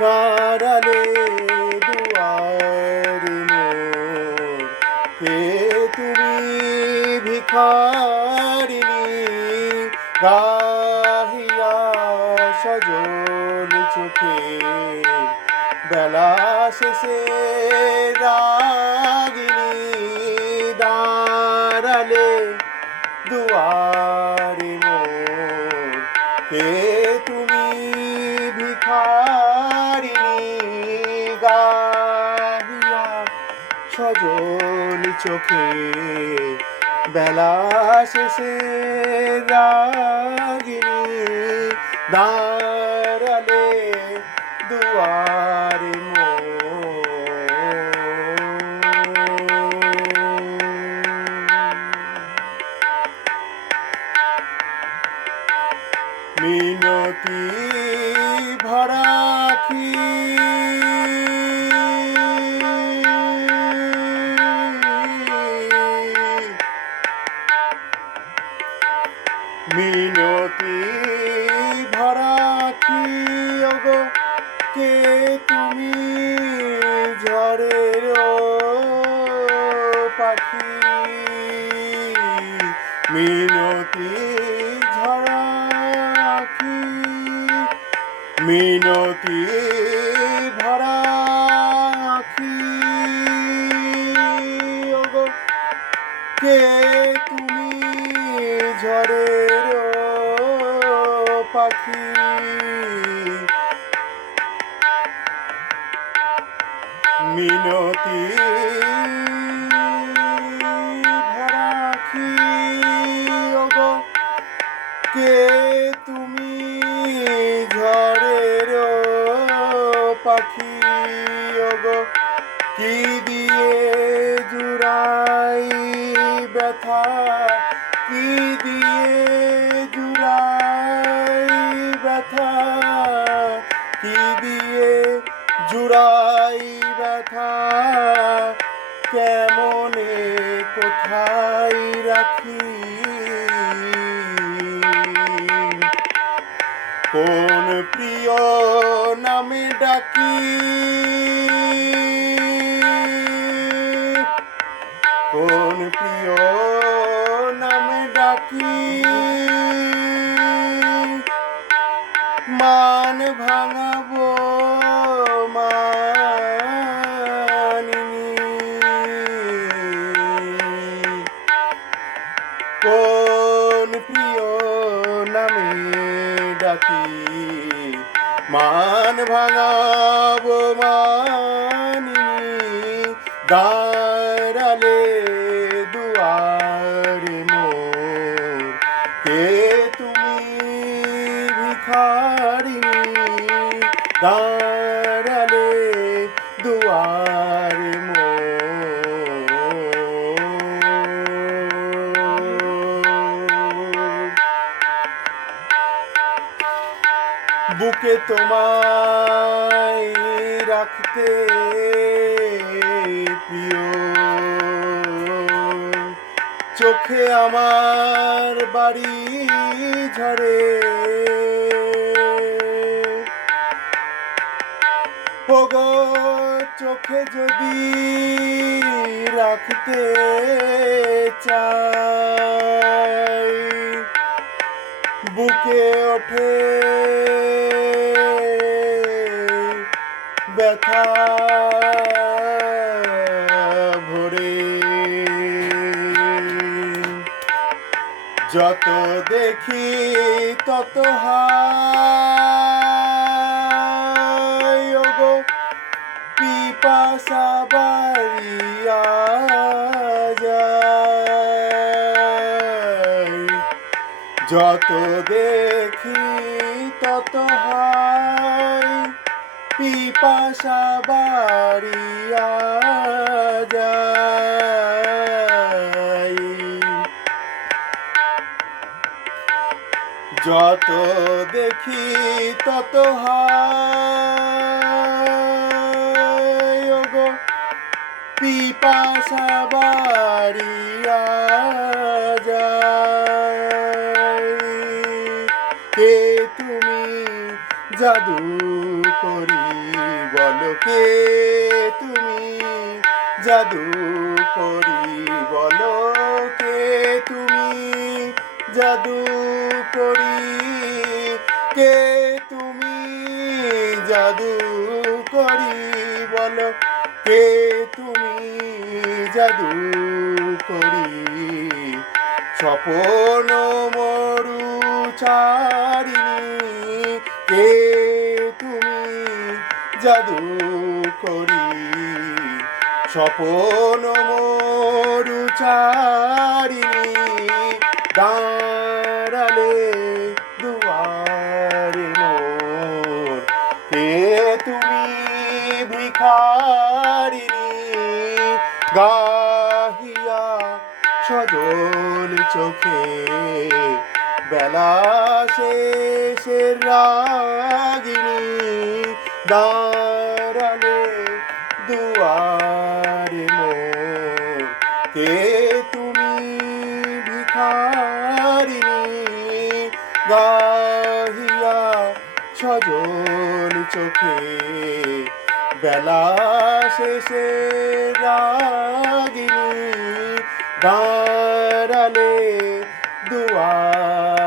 দাঁড়ালে দুয়ারে মোর, কে তুমি ভিখারিণী, গাহিয়া সজল চোখে বেলা শেষে রাগিনী, দাঁড়ালে দুয়ারে মোর, কে তুমি ভিখারিণী, গাহিয়া সজল চোখে বেলা শেষে রাগিনী, দাঁড়ালে দুয়ারে মিনতি ভরা আখি, মিনতি ভরা আখি, ওগো কে তুমি ঝড়ের পাখি, মিনতি ঝরা আখি, মিনতি ভরা আখি, ওগো কে তুমি ঝড়ের পাখি, মিনতি ভরা আখি, ওগো কে তুমি ঝড়ের পাখি, ওগো কি দিয়ে জুড়াই ব্যথা, কি দিয়ে জুড়াই ব্যথা, কি দিয়ে জুড়াই ব্যথা, কেমনে কোথায় রাখি, কোন প্রিয় নামে ডাকি, কোন প্রিয় নামে ডাকি, মান ভাঙাবো মানিনী, কোন প্রিয় নামে ডাকি, মান ভাঙাবো মানিনী, দাঁড়ালে দুয়ারে মোর, কে তুমি ভিখারিণী, দাঁড়ালে দুয়ারে বুকে তোমায় রাখতে প্রিয়, চোখে আমার বাড়ি ঝরে, ওগো চোখে যদি রাখতে চাই, বুকে ওঠে ব্যথা ভরে, যত দেখি তত হায়, ওগো পিপাসা বাড়িয়া যায়, যত দেখি তত হায়, পিপাসা বাড়িয়া যায়, যত দেখি তত হায়, ওগো পিপাসা বাড়িয়া যায়, কে তুমি জাদু করি বলো কে তুমি, জাদু করি বলো কে তুমি, জাদু করি কে তুমি, জাদু করি বলো কে তুমি, জাদু করি স্বপন মরু চারিণী, কে তুমি, জাদু করি স্বপন মরু চারিণী, দাঁড়ালে দুয়ারে মোর, কে তুমি ভিখারিণী, গাহিয়া সজল চোখে বেলা শেষের রাগিনী, দাঁড়ালে দুয়ারে মোর, কে তুমি ভিখারিণী, গাহিয়া সজল চোখে বেলা শেষে রাগিনী, দাঁড়ালে দুয়ারে